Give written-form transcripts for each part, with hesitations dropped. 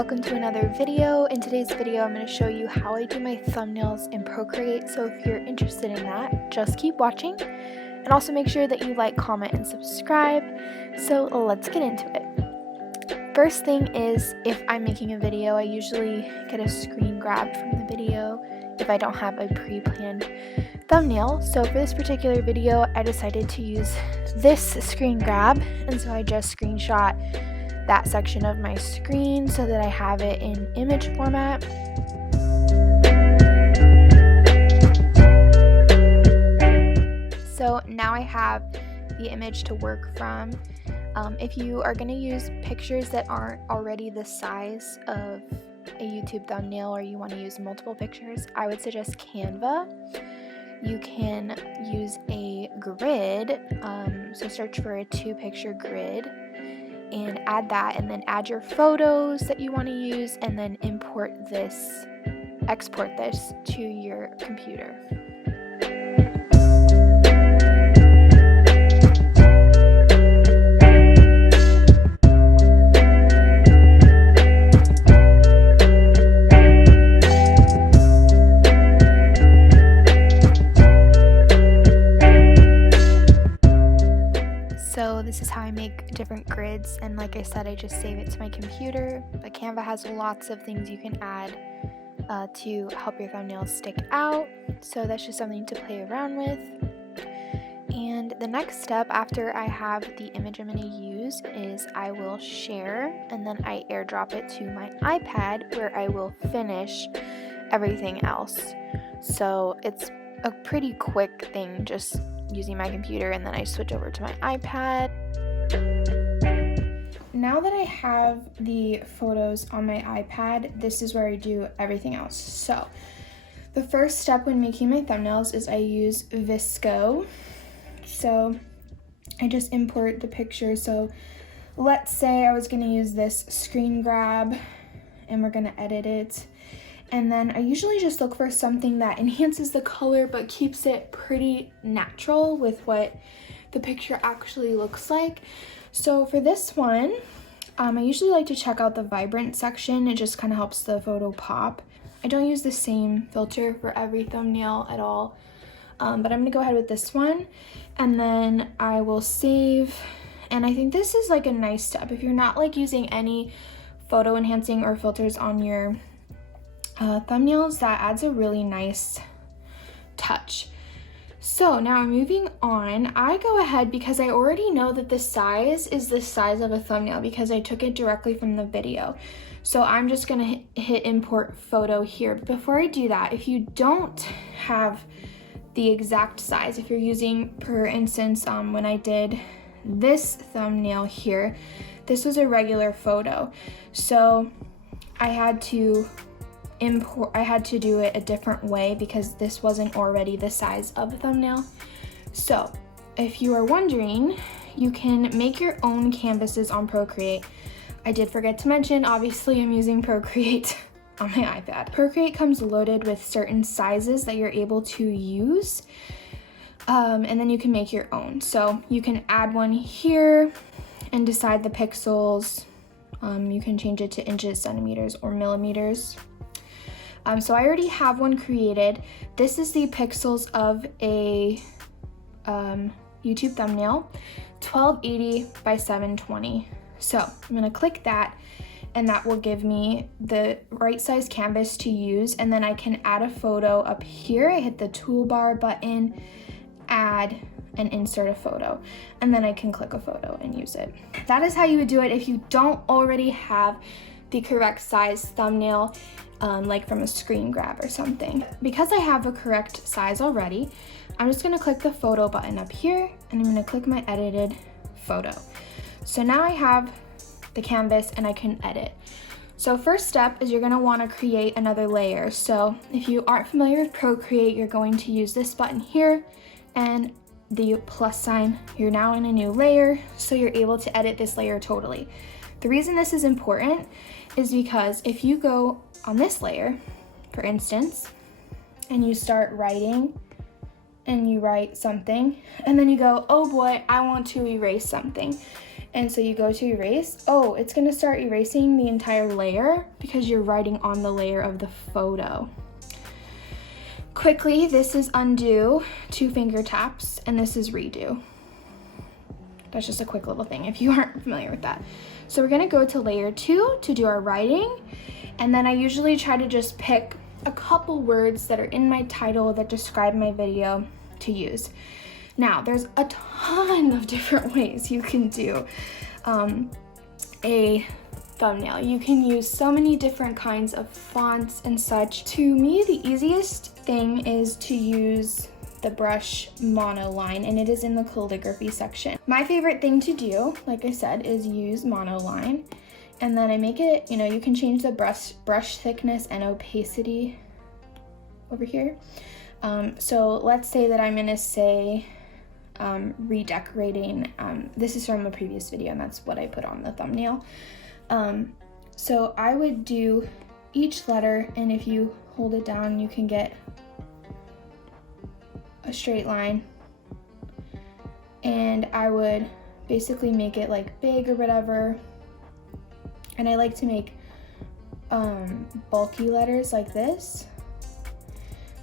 welcome to another video. In today's video, I'm going to show you how I do my thumbnails in Procreate. So if you're interested in that, just keep watching. And also make sure that you like, comment, and subscribe. So let's get into it. First thing is, if I'm making a video, I usually get a screen grab from the video if I don't have a pre-planned thumbnail. So for this particular video, I decided to use this screen grab, and so I just screenshot that section of my screen so that I have it in image format. So now I have the image to work from. If you are going to use pictures that aren't already the size of a YouTube thumbnail, or you want to use multiple pictures, I would suggest Canva. You can use a grid, so search for a 2-picture grid and add that, and then add your photos that you want to use, and then export this to your computer. So this is how I make different grids, and like I said, I just save it to my computer. But Canva has lots of things you can add to help your thumbnails stick out, so that's just something to play around with. And the next step after I have the image I'm going to use is I will share, and then I airdrop it to my iPad where I will finish everything else. So it's a pretty quick thing, just using my computer, and then I switch over to my iPad. Now that I have the photos on my iPad, this is where I do everything else. So the first step when making my thumbnails is I use Visco. So I just import the picture. So let's say I was going to use this screen grab, and we're going to edit it. And then I usually just look for something that enhances the color but keeps it pretty natural with what the picture actually looks like. So for this one, I usually like to check out the vibrant section. It just kind of helps the photo pop. I don't use the same filter for every thumbnail at all, but I'm going to go ahead with this one. And then I will save. And I think this is like a nice step. If you're not like using any photo enhancing or filters on your thumbnails, that adds a really nice touch. So now moving on, I go ahead because I already know that the size is the size of a thumbnail because I took it directly from the video. So I'm just gonna hit import photo here. But before I do that, if you don't have the exact size, if you're using, for instance, when I did this thumbnail here, this was a regular photo. So I had to do it a different way because this wasn't already the size of a thumbnail. So if you are wondering, you can make your own canvases on Procreate. I did forget to mention, obviously I'm using Procreate on my iPad. Procreate comes loaded with certain sizes that you're able to use, and then you can make your own. So you can add one here and decide the pixels. You can change it to inches, centimeters, or millimeters. So I already have one created. This is the pixels of a YouTube thumbnail, 1280 by 720. So I'm gonna click that, and that will give me the right size canvas to use, and then I can add a photo up here. I hit the toolbar button, add and insert a photo, and then I can click a photo and use it. That is how you would do it if you don't already have the correct size thumbnail, like from a screen grab or something. Because I have a correct size already, I'm just gonna click the photo button up here, and I'm gonna click my edited photo. So now I have the canvas and I can edit. So first step is you're gonna wanna create another layer. So if you aren't familiar with Procreate, you're going to use this button here and the plus sign. You're now in a new layer, so you're able to edit this layer totally. The reason this is important is because if you go on this layer, for instance, and you start writing, and you write something, and then you go, oh boy, I want to erase something. And so you go to erase. Oh, it's gonna start erasing the entire layer because you're writing on the layer of the photo. Quickly, this is undo, 2 finger taps, and this is redo. That's just a quick little thing if you aren't familiar with that. So we're gonna go to layer 2 to do our writing. And then I usually try to just pick a couple words that are in my title that describe my video to use. Now, there's a ton of different ways you can do a thumbnail. You can use so many different kinds of fonts and such. To me, the easiest thing is to use the brush monoline, and it is in the calligraphy section. My favorite thing to do, like I said, is use monoline, and then I make it, you can change the brush thickness and opacity over here. So let's say that I'm gonna say redecorating. This is from a previous video, and that's what I put on the thumbnail. So I would do each letter, and if you hold it down, you can get a straight line, and I would basically make it like big or whatever. And I like to make bulky letters like this.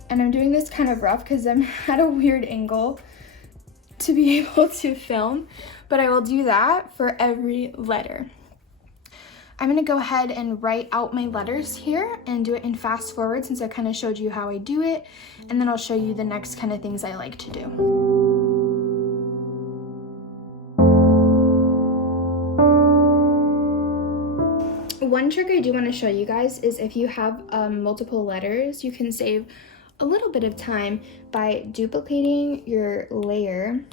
And I'm doing this kind of rough because I'm at a weird angle to be able to film, but I will do that for every letter. I'm gonna go ahead and write out my letters here and do it in fast forward since I kind of showed you how I do it, and then I'll show you the next kind of things I like to do. One trick I do want to show you guys is if you have multiple letters, you can save a little bit of time by duplicating your layer,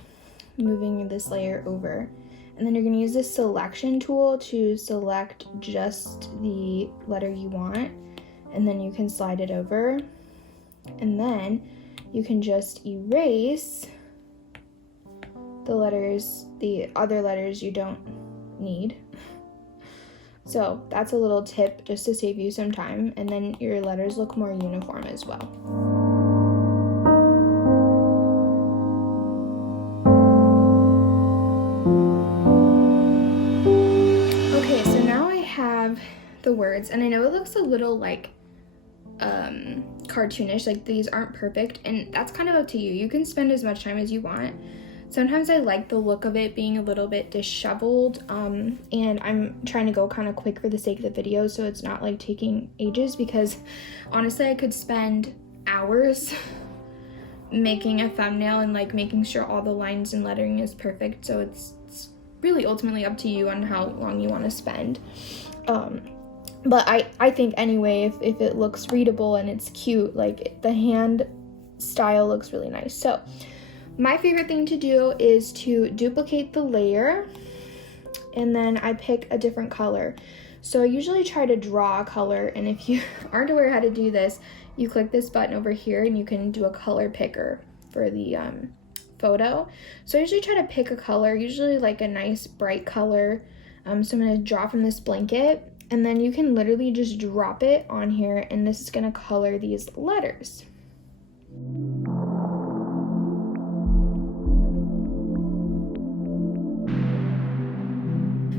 moving this layer over, and then you're going to use this selection tool to select just the letter you want, and then you can slide it over, and then you can just erase the other letters you don't need. So that's a little tip just to save you some time, and then your letters look more uniform as well. Okay, so now I have the words, and I know it looks a little like cartoonish, like these aren't perfect, and that's kind of up to you. You can spend as much time as you want. Sometimes I like the look of it being a little bit disheveled, and I'm trying to go kind of quick for the sake of the video so it's not like taking ages, because honestly I could spend hours making a thumbnail and like making sure all the lines and lettering is perfect. So it's really ultimately up to you on how long you want to spend. But I think anyway, if it looks readable and it's cute, like the hand style looks really nice. So my favorite thing to do is to duplicate the layer, and then I pick a different color. So I usually try to draw a color, and if you aren't aware how to do this, you click this button over here and you can do a color picker for the photo. So I usually try to pick a color, usually like a nice bright color. So I'm gonna draw from this blanket, and then you can literally just drop it on here, and this is gonna color these letters.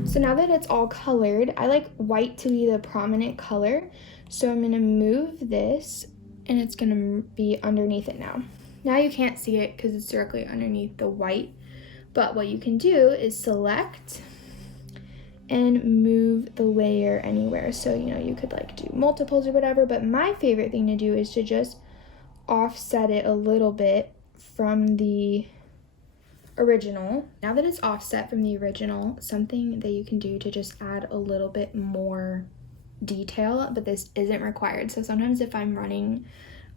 So now that it's all colored, I like white to be the prominent color. So I'm gonna move this, and it's gonna be underneath it now. Now you can't see it because it's directly underneath the white, but what you can do is select and move the layer anywhere. So, you could like do multiples or whatever, but my favorite thing to do is to just offset it a little bit from the original. Now that it's offset from the original, something that you can do to just add a little bit more detail, but this isn't required. So sometimes if I'm running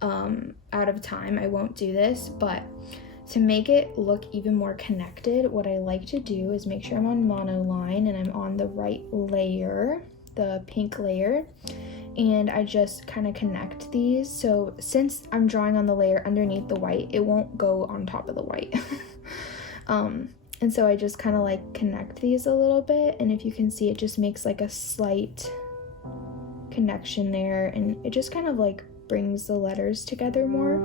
out of time, I won't do this, but to make it look even more connected, what I like to do is make sure I'm on monoline and I'm on the right layer, the pink layer, and I just kind of connect these. So since I'm drawing on the layer underneath the white, it won't go on top of the white. And so I just kind of like connect these a little bit, and if you can see, it just makes like a slight connection there, and it just kind of like brings the letters together more.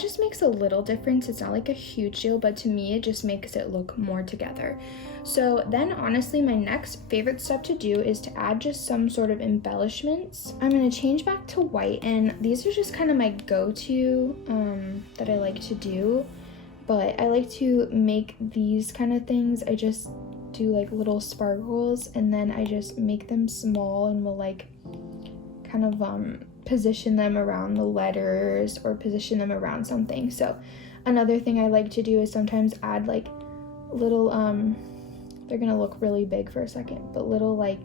just makes a little difference. It's not like a huge deal, but to me it just makes it look more together. So then honestly, my next favorite step to do is to add just some sort of embellishments. I'm going to change back to white, and these are just kind of my go-to that I like to do. But I like to make these kind of things. I just do like little sparkles, and then I just make them small and will like kind of position them around the letters or position them around something. So another thing I like to do is sometimes add like little they're gonna look really big for a second, but little like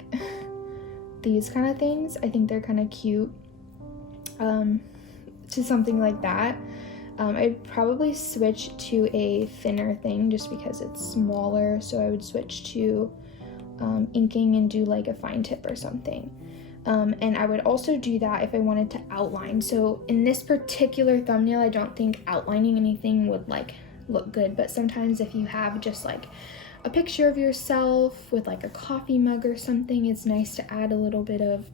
these kind of things. I think they're kind of cute to something like that. I'd probably switch to a thinner thing just because it's smaller, so I would switch to inking and do like a fine tip or something. And I would also do that if I wanted to outline. So in this particular thumbnail, I don't think outlining anything would like look good, but sometimes if you have just like a picture of yourself with like a coffee mug or something, it's nice to add a little bit of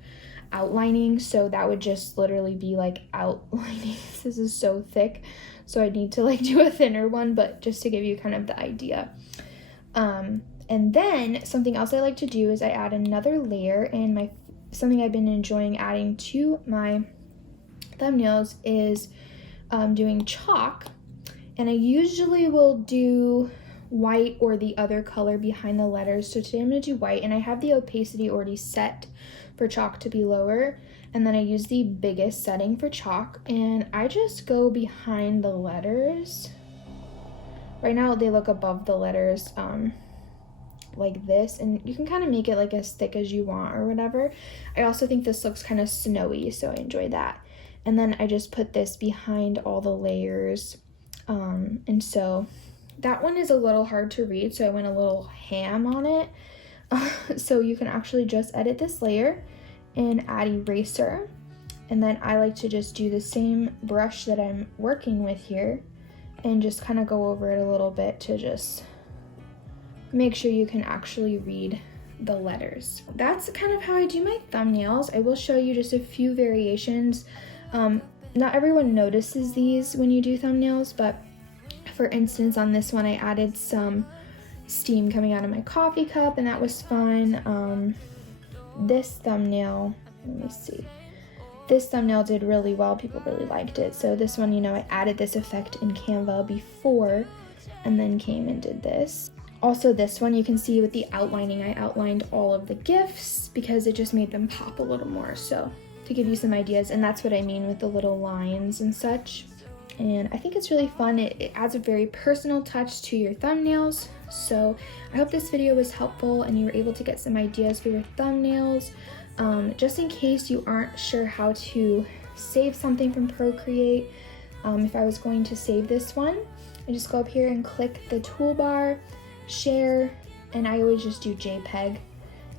outlining. So that would just literally be like outlining. This is so thick, so I need to like do a thinner one, but just to give you kind of the idea. And then something else I like to do is I add another layer, and something I've been enjoying adding to my thumbnails is doing chalk. And I usually will do white or the other color behind the letters. So today I'm going to do white, and I have the opacity already set for chalk to be lower, and then I use the biggest setting for chalk, and I just go behind the letters. Right now they look above the letters like this, and you can kind of make it like as thick as you want or whatever. I also think this looks kind of snowy, so I enjoy that. And then I just put this behind all the layers, and so that one is a little hard to read, so I went a little ham on it. So you can actually just edit this layer and add eraser, and then I like to just do the same brush that I'm working with here and just kind of go over it a little bit to just make sure you can actually read the letters. That's kind of how I do my thumbnails. I will show you just a few variations. Not everyone notices these when you do thumbnails, but for instance, on this one I added some steam coming out of my coffee cup, and that was fun. This thumbnail, let me see. This thumbnail did really well. People really liked it. So this one, you know, I added this effect in Canva before and then came and did this. Also this one, you can see with the outlining, I outlined all of the gifts because it just made them pop a little more. So to give you some ideas, and that's what I mean with the little lines and such. And I think it's really fun. It adds a very personal touch to your thumbnails. So I hope this video was helpful and you were able to get some ideas for your thumbnails. Just in case you aren't sure how to save something from Procreate, if I was going to save this one, I just go up here and click the toolbar, share, and I always just do JPEG,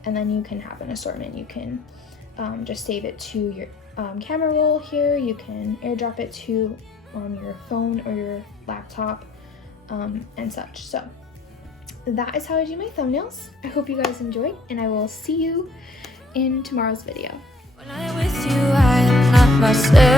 and then you can have an assortment. You can just save it to your camera roll here. You can airdrop it to your phone or your laptop and such. So that is how I do my thumbnails. I hope you guys enjoyed, and I will see you in tomorrow's video. When I'm with you, I am not myself.